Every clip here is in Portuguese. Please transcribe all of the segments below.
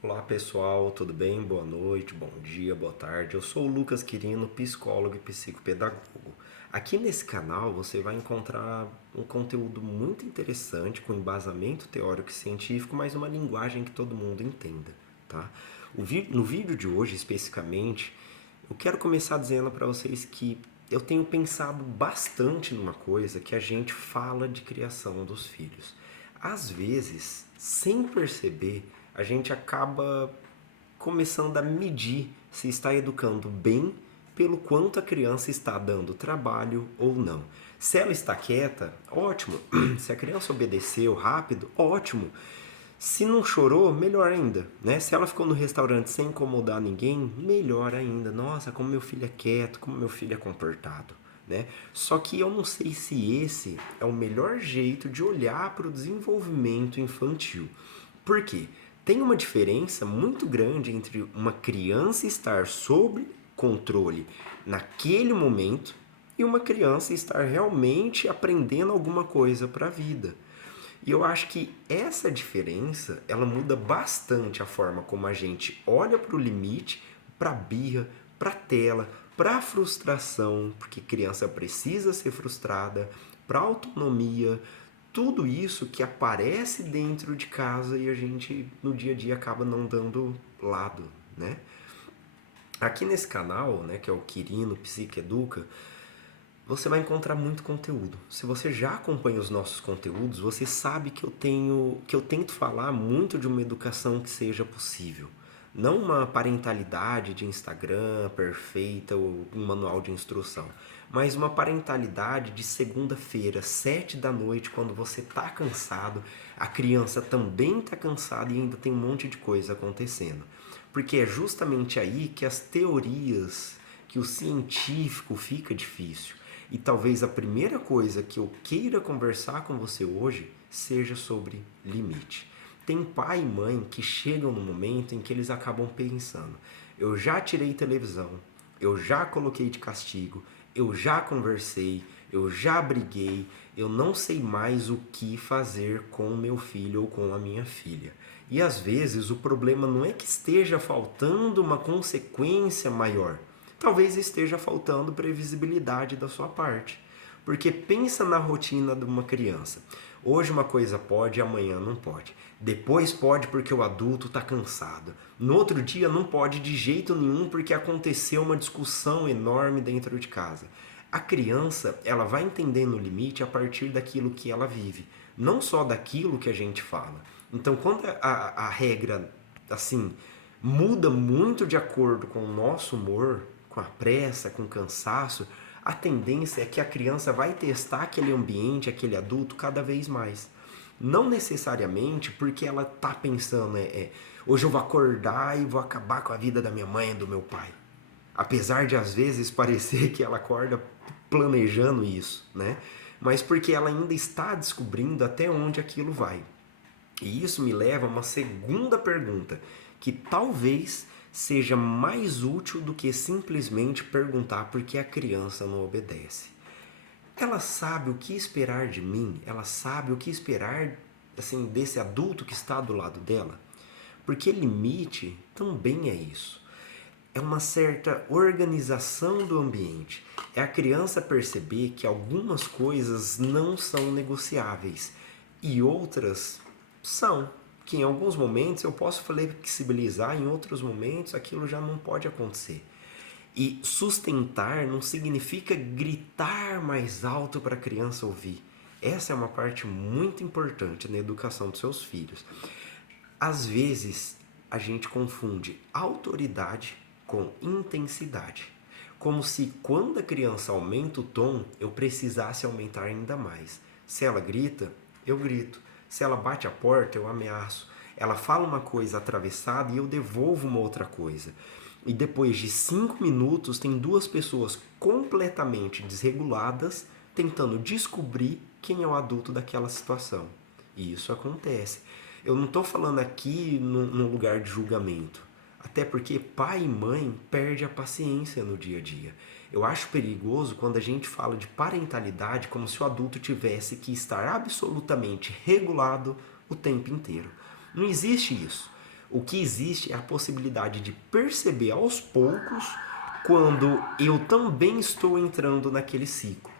Olá pessoal, tudo bem? Boa noite, bom dia, boa tarde. Eu sou o Lucas Quirino, psicólogo e psicopedagogo. Aqui nesse canal você vai encontrar um conteúdo muito interessante com embasamento teórico e científico, mas uma linguagem que todo mundo entenda, tá? No vídeo de hoje especificamente, eu quero começar dizendo para vocês que eu tenho pensado bastante numa coisa que a gente fala de criação dos filhos. Às vezes, sem perceber, a gente acaba começando a medir se está educando bem pelo quanto a criança está dando trabalho ou não. Se ela está quieta, ótimo. Se a criança obedeceu rápido, ótimo. Se não chorou, melhor ainda, né? Se ela ficou no restaurante sem incomodar ninguém, melhor ainda. Nossa, como meu filho é quieto, como meu filho é comportado, né? Só que eu não sei se esse é o melhor jeito de olhar para o desenvolvimento infantil. Por quê? Tem uma diferença muito grande entre uma criança estar sob controle naquele momento e uma criança estar realmente aprendendo alguma coisa para a vida. E eu acho que essa diferença, ela muda bastante a forma como a gente olha para o limite, para a birra, para a tela, para a frustração, porque criança precisa ser frustrada, para a autonomia, tudo isso que aparece dentro de casa e a gente no dia a dia acaba não dando lado, né? Aqui nesse canal, né, que é o Quirino Psique Educa, você vai encontrar muito conteúdo. Se você já acompanha os nossos conteúdos, você sabe que eu tento falar muito de uma educação que seja possível. Não uma parentalidade de Instagram perfeita ou um manual de instrução, mas uma parentalidade de segunda-feira, 7 da noite, quando você tá cansado, a criança também tá cansada e ainda tem um monte de coisa acontecendo. Porque é justamente aí que as teorias, que o científico fica difícil. E talvez a primeira coisa que eu queira conversar com você hoje seja sobre limite. Tem pai e mãe que chegam no momento em que eles acabam pensando: eu já tirei televisão, eu já coloquei de castigo, eu já conversei, eu já briguei, eu não sei mais o que fazer com o meu filho ou com a minha filha. E às vezes o problema não é que esteja faltando uma consequência maior, talvez esteja faltando previsibilidade da sua parte. Porque pensa na rotina de uma criança. Hoje uma coisa pode, amanhã não pode. Depois pode porque o adulto está cansado. No outro dia não pode de jeito nenhum porque aconteceu uma discussão enorme dentro de casa. A criança, ela vai entendendo o limite a partir daquilo que ela vive, não só daquilo que a gente fala. Então, quando a regra, assim, muda muito de acordo com o nosso humor, com a pressa, com o cansaço, a tendência é que a criança vai testar aquele ambiente, aquele adulto cada vez mais. Não necessariamente porque ela tá pensando, hoje eu vou acordar e vou acabar com a vida da minha mãe e do meu pai. Apesar de às vezes parecer que ela acorda planejando isso, né? Mas porque ela ainda está descobrindo até onde aquilo vai. E isso me leva a uma segunda pergunta, que talvez seja mais útil do que simplesmente perguntar por que a criança não obedece. Ela sabe o que esperar de mim? Ela sabe o que esperar assim desse adulto que está do lado dela? Porque limite também é isso. É uma certa organização do ambiente. É a criança perceber que algumas coisas não são negociáveis e outras são. Que em alguns momentos eu posso flexibilizar, em outros momentos aquilo já não pode acontecer. E sustentar não significa gritar mais alto para a criança ouvir. Essa é uma parte muito importante na educação dos seus filhos. Às vezes, a gente confunde autoridade com intensidade. Como se quando a criança aumenta o tom, eu precisasse aumentar ainda mais. Se ela grita, eu grito. Se ela bate a porta, eu ameaço. Ela fala uma coisa atravessada e eu devolvo uma outra coisa. E depois de 5 minutos, tem duas pessoas completamente desreguladas tentando descobrir quem é o adulto daquela situação. E isso acontece. Eu não estou falando aqui num lugar de julgamento. Até porque pai e mãe perdem a paciência no dia a dia. Eu acho perigoso quando a gente fala de parentalidade como se o adulto tivesse que estar absolutamente regulado o tempo inteiro. Não existe isso. O que existe é a possibilidade de perceber aos poucos quando eu também estou entrando naquele ciclo.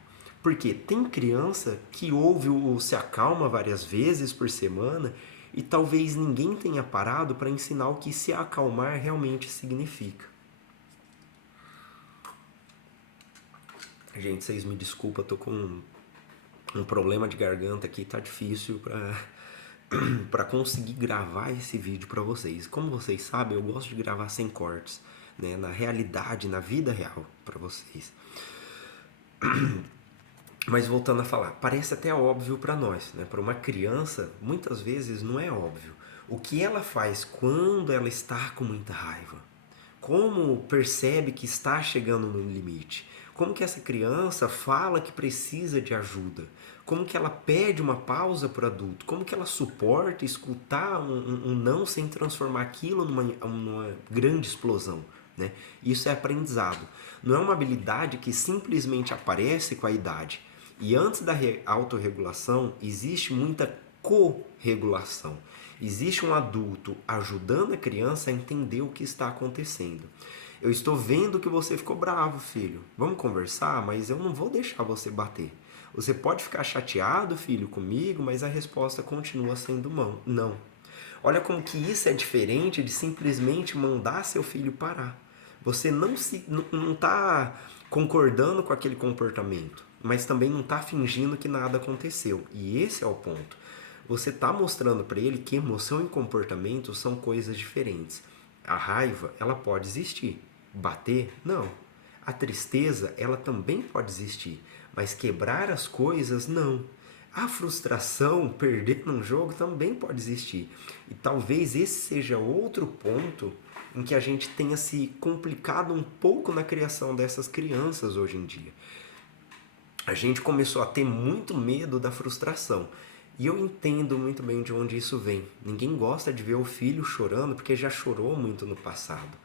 Porque tem criança que ouve o se acalma várias vezes por semana e talvez ninguém tenha parado para ensinar o que se acalmar realmente significa. Gente, vocês me desculpem, eu tô com um problema de garganta aqui, tá difícil para conseguir gravar esse vídeo para vocês. Como vocês sabem, eu gosto de gravar sem cortes, né, na realidade, na vida real para vocês. Mas voltando a falar, parece até óbvio para nós, né? Para uma criança, muitas vezes não é óbvio. O que ela faz quando ela está com muita raiva? Como percebe que está chegando no limite? Como que essa criança fala que precisa de ajuda? Como que ela pede uma pausa para o adulto? Como que ela suporta escutar um não sem transformar aquilo numa grande explosão? Né? Isso é aprendizado. Não é uma habilidade que simplesmente aparece com a idade. E antes da autorregulação, existe muita corregulação. Existe um adulto ajudando a criança a entender o que está acontecendo. Eu estou vendo que você ficou bravo, filho. Vamos conversar, mas eu não vou deixar você bater. Você pode ficar chateado, filho, comigo, mas a resposta continua sendo não. Olha como que isso é diferente de simplesmente mandar seu filho parar. Você não está concordando com aquele comportamento, mas também não está fingindo que nada aconteceu. E esse é o ponto. Você está mostrando para ele que emoção e comportamento são coisas diferentes. A raiva, ela pode existir. Bater, não. A tristeza, ela também pode existir. Mas quebrar as coisas, não. A frustração, perder num jogo, também pode existir. E talvez esse seja outro ponto em que a gente tenha se complicado um pouco na criação dessas crianças hoje em dia. A gente começou a ter muito medo da frustração. E eu entendo muito bem de onde isso vem. Ninguém gosta de ver o filho chorando porque já chorou muito no passado.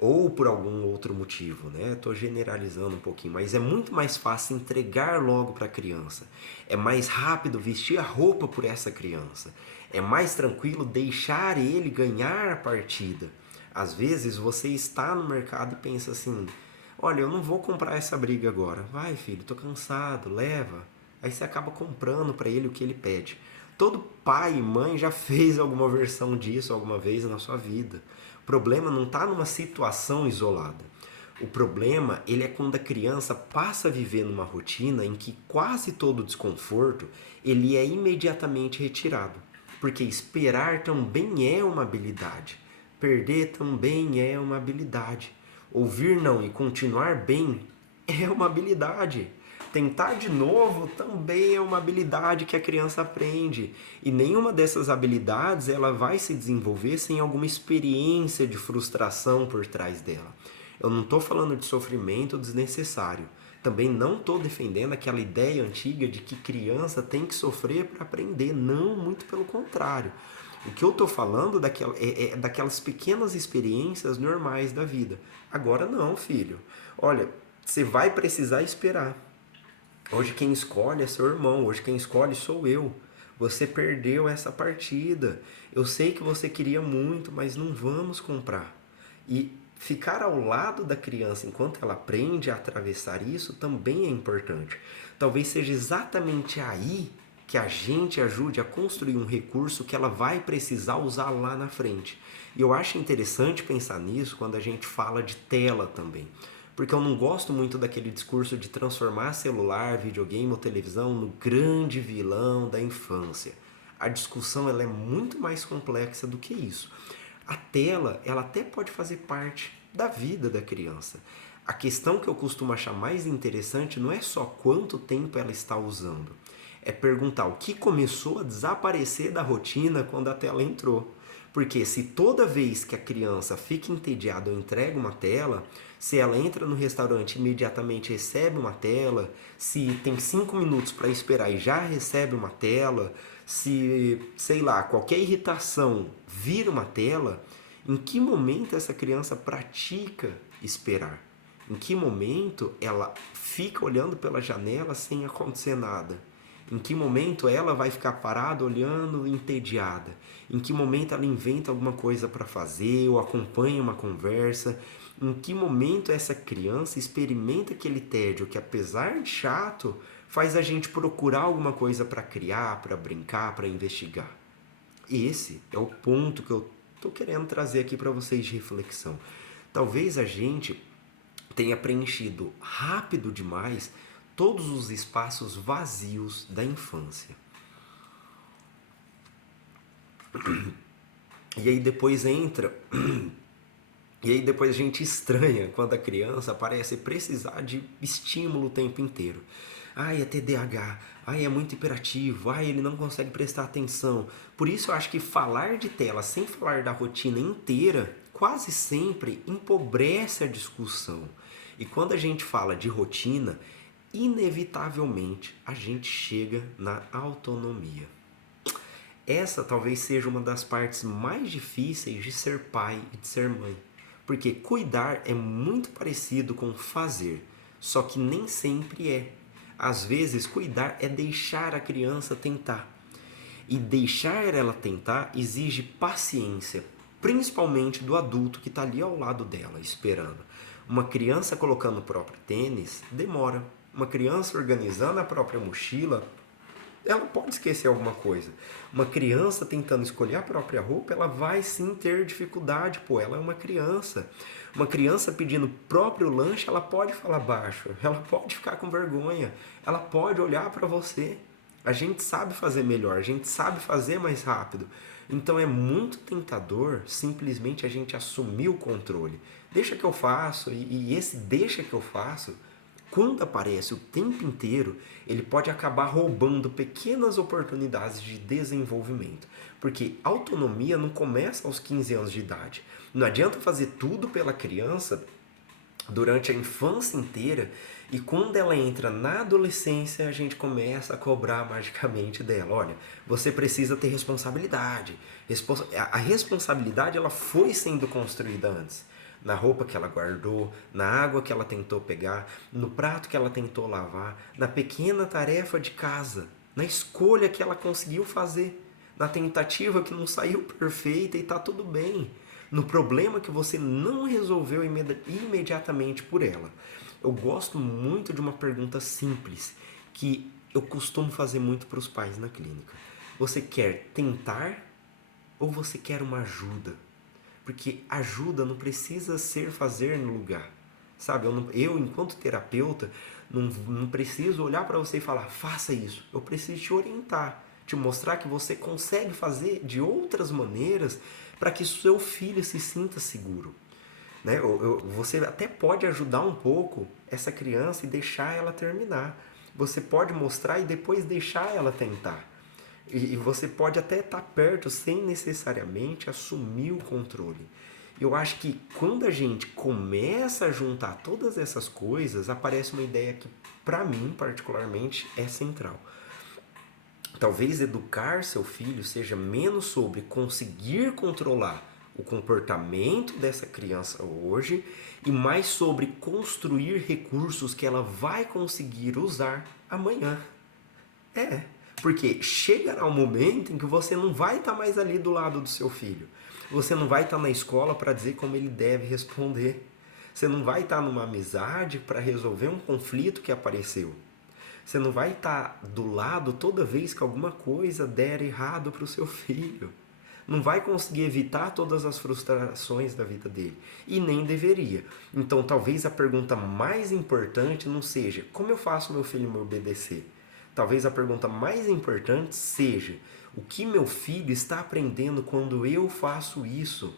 Ou por algum outro motivo, né? Estou generalizando um pouquinho, mas é muito mais fácil entregar logo para a criança. É mais rápido vestir a roupa por essa criança. É mais tranquilo deixar ele ganhar a partida. Às vezes você está no mercado e pensa assim: olha, eu não vou comprar essa briga agora. Vai, filho, tô cansado, leva. Aí você acaba comprando para ele o que ele pede. Todo pai e mãe já fez alguma versão disso alguma vez na sua vida. O problema não está numa situação isolada. O problema ele é quando a criança passa a viver numa rotina em que quase todo desconforto ele é imediatamente retirado. Porque esperar também é uma habilidade. Perder também é uma habilidade. Ouvir não e continuar bem é uma habilidade. Tentar de novo também é uma habilidade que a criança aprende. E nenhuma dessas habilidades ela vai se desenvolver sem alguma experiência de frustração por trás dela. Eu não estou falando de sofrimento desnecessário. Também não estou defendendo aquela ideia antiga de que criança tem que sofrer para aprender. Não, muito pelo contrário. O que eu estou falando é daquelas pequenas experiências normais da vida. Agora não, filho. Olha, você vai precisar esperar. Hoje quem escolhe é seu irmão, hoje quem escolhe sou eu. Você perdeu essa partida. Eu sei que você queria muito, mas não vamos comprar. E ficar ao lado da criança enquanto ela aprende a atravessar isso também é importante. Talvez seja exatamente aí que a gente ajude a construir um recurso que ela vai precisar usar lá na frente. E eu acho interessante pensar nisso quando a gente fala de tela também. Porque eu não gosto muito daquele discurso de transformar celular, videogame ou televisão no grande vilão da infância. A discussão ela é muito mais complexa do que isso. A tela, ela até pode fazer parte da vida da criança. A questão que eu costumo achar mais interessante não é só quanto tempo ela está usando. É perguntar o que começou a desaparecer da rotina quando a tela entrou. Porque se toda vez que a criança fica entediada ou entrega uma tela, se ela entra no restaurante e imediatamente recebe uma tela, se tem 5 minutos para esperar e já recebe uma tela, se, sei lá, qualquer irritação vira uma tela, em que momento essa criança pratica esperar? Em que momento ela fica olhando pela janela sem acontecer nada? Em que momento ela vai ficar parada olhando entediada? Em que momento ela inventa alguma coisa para fazer ou acompanha uma conversa? Em que momento essa criança experimenta aquele tédio que, apesar de chato, faz a gente procurar alguma coisa para criar, para brincar, para investigar? Esse é o ponto que eu estou querendo trazer aqui para vocês de reflexão. Talvez a gente tenha preenchido rápido demais todos os espaços vazios da infância. E aí depois entra. E aí depois a gente estranha quando a criança parece precisar de estímulo o tempo inteiro. Ai, é TDAH. Ai, é muito hiperativo. Ai, ele não consegue prestar atenção. Por isso eu acho que falar de tela sem falar da rotina inteira quase sempre empobrece a discussão. E quando a gente fala de rotina, inevitavelmente a gente chega na autonomia. Essa talvez seja uma das partes mais difíceis de ser pai e de ser mãe. Porque cuidar é muito parecido com fazer, só que nem sempre é. Às vezes, cuidar é deixar a criança tentar. E deixar ela tentar exige paciência, principalmente do adulto que está ali ao lado dela, esperando. Uma criança colocando o próprio tênis demora. Uma criança organizando a própria mochila, ela pode esquecer alguma coisa. Uma criança tentando escolher a própria roupa, ela vai sim ter dificuldade, pô, ela é uma criança. Uma criança pedindo o próprio lanche, ela pode falar baixo, ela pode ficar com vergonha, ela pode olhar para você. A gente sabe fazer melhor, a gente sabe fazer mais rápido. Então é muito tentador simplesmente a gente assumir o controle. Deixa que eu faço, e esse deixa que eu faço, quando aparece o tempo inteiro, ele pode acabar roubando pequenas oportunidades de desenvolvimento. Porque autonomia não começa aos 15 anos de idade. Não adianta fazer tudo pela criança durante a infância inteira e quando ela entra na adolescência a gente começa a cobrar magicamente dela. Olha, você precisa ter responsabilidade. A responsabilidade ela foi sendo construída antes. Na roupa que ela guardou, na água que ela tentou pegar, no prato que ela tentou lavar, na pequena tarefa de casa, na escolha que ela conseguiu fazer, na tentativa que não saiu perfeita e está tudo bem, no problema que você não resolveu imediatamente por ela. Eu gosto muito de uma pergunta simples que eu costumo fazer muito para os pais na clínica. Você quer tentar ou você quer uma ajuda? Porque ajuda não precisa ser fazer no lugar. Sabe, eu enquanto terapeuta, não preciso olhar para você e falar, faça isso. Eu preciso te orientar, te mostrar que você consegue fazer de outras maneiras para que seu filho se sinta seguro. Né? Você até pode ajudar um pouco essa criança e deixar ela terminar. Você pode mostrar e depois deixar ela tentar. E você pode até estar perto sem necessariamente assumir o controle. Eu acho que quando a gente começa a juntar todas essas coisas, aparece uma ideia que, para mim, particularmente, é central. Talvez educar seu filho seja menos sobre conseguir controlar o comportamento dessa criança hoje e mais sobre construir recursos que ela vai conseguir usar amanhã. Porque chegará um momento em que você não vai estar mais ali do lado do seu filho. Você não vai estar na escola para dizer como ele deve responder. Você não vai estar numa amizade para resolver um conflito que apareceu. Você não vai estar do lado toda vez que alguma coisa der errado para o seu filho. Não vai conseguir evitar todas as frustrações da vida dele. E nem deveria. Então talvez a pergunta mais importante não seja como eu faço meu filho me obedecer. Talvez a pergunta mais importante seja o que meu filho está aprendendo quando eu faço isso?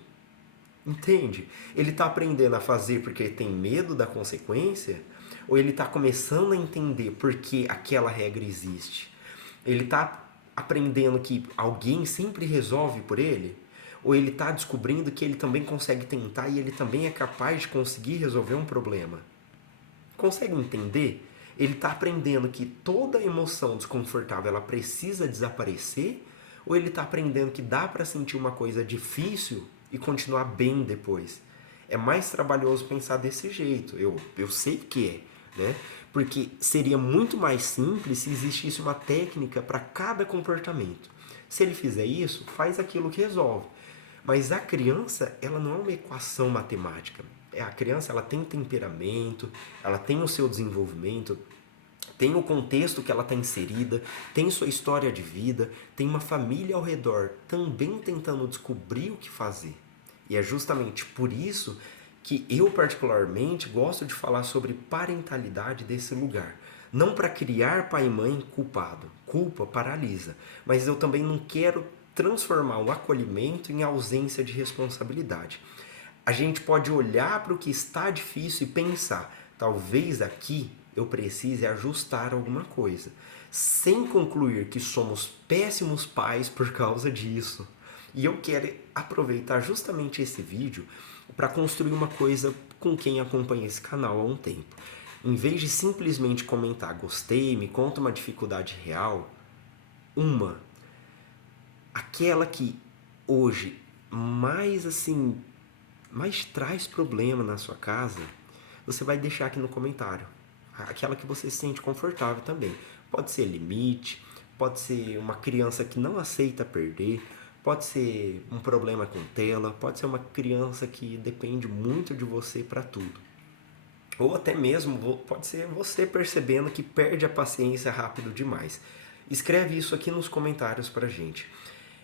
Entende? Ele está aprendendo a fazer porque ele tem medo da consequência? Ou ele está começando a entender por que aquela regra existe? Ele está aprendendo que alguém sempre resolve por ele? Ou ele está descobrindo que ele também consegue tentar e ele também é capaz de conseguir resolver um problema? Consegue entender? Ele está aprendendo que toda emoção desconfortável ela precisa desaparecer? Ou ele está aprendendo que dá para sentir uma coisa difícil e continuar bem depois? É mais trabalhoso pensar desse jeito. Eu sei que é, né? porque seria muito mais simples se existisse uma técnica para cada comportamento. Se ele fizer isso, faz aquilo que resolve. Mas a criança, ela não é uma equação matemática. A criança, ela tem temperamento, ela tem o seu desenvolvimento, tem o contexto que ela está inserida, tem sua história de vida, tem uma família ao redor também tentando descobrir o que fazer. E é justamente por isso que eu particularmente gosto de falar sobre parentalidade desse lugar. Não para criar pai e mãe culpado. Culpa paralisa. Mas eu também não quero transformar o acolhimento em ausência de responsabilidade. A gente pode olhar para o que está difícil e pensar, talvez aqui eu precise ajustar alguma coisa, sem concluir que somos péssimos pais por causa disso. E eu quero aproveitar justamente esse vídeo para construir uma coisa com quem acompanha esse canal há um tempo. Em vez de simplesmente comentar gostei, me conta uma dificuldade real, aquela que hoje mais traz problema na sua casa, você vai deixar aqui no comentário. Aquela que você se sente confortável também. Pode ser limite, pode ser uma criança que não aceita perder, pode ser um problema com tela, pode ser uma criança que depende muito de você para tudo. Ou até mesmo pode ser você percebendo que perde a paciência rápido demais. Escreve isso aqui nos comentários pra gente.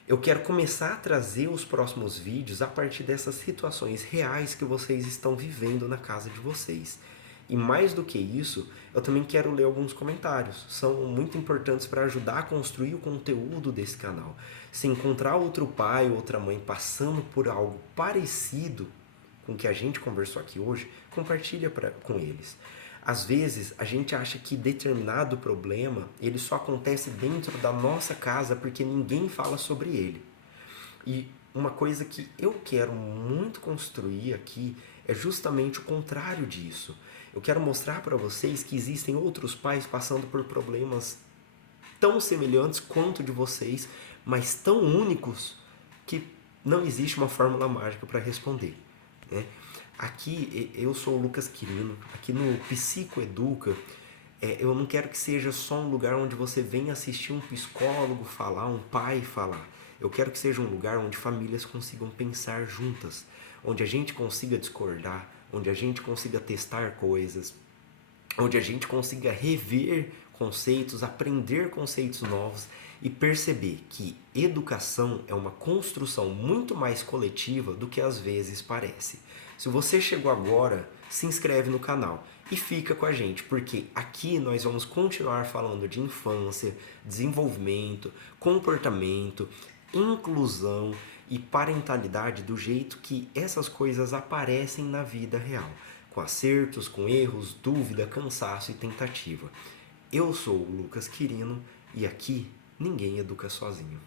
Eu quero começar a trazer os próximos vídeos a partir dessas situações reais que vocês estão vivendo na casa de vocês. E mais do que isso, eu também quero ler alguns comentários. São muito importantes para ajudar a construir o conteúdo desse canal. Se encontrar outro pai ou outra mãe passando por algo parecido com o que a gente conversou aqui hoje, compartilha com eles. Às vezes, a gente acha que determinado problema, ele só acontece dentro da nossa casa porque ninguém fala sobre ele. E uma coisa que eu quero muito construir aqui é justamente o contrário disso. Eu quero mostrar para vocês que existem outros pais passando por problemas tão semelhantes quanto de vocês, mas tão únicos que não existe uma fórmula mágica para responder, né? Aqui eu sou o Lucas Quirino, aqui no Psicoeduca, eu não quero que seja só um lugar onde você venha assistir um psicólogo falar, um pai falar. Eu quero que seja um lugar onde famílias consigam pensar juntas, onde a gente consiga discordar, onde a gente consiga testar coisas, onde a gente consiga rever conceitos, aprender conceitos novos e perceber que educação é uma construção muito mais coletiva do que às vezes parece. Se você chegou agora, se inscreve no canal e fica com a gente, porque aqui nós vamos continuar falando de infância, desenvolvimento, comportamento, inclusão e parentalidade do jeito que essas coisas aparecem na vida real, com acertos, com erros, dúvida, cansaço e tentativa. Eu sou o Lucas Quirino e aqui ninguém educa sozinho.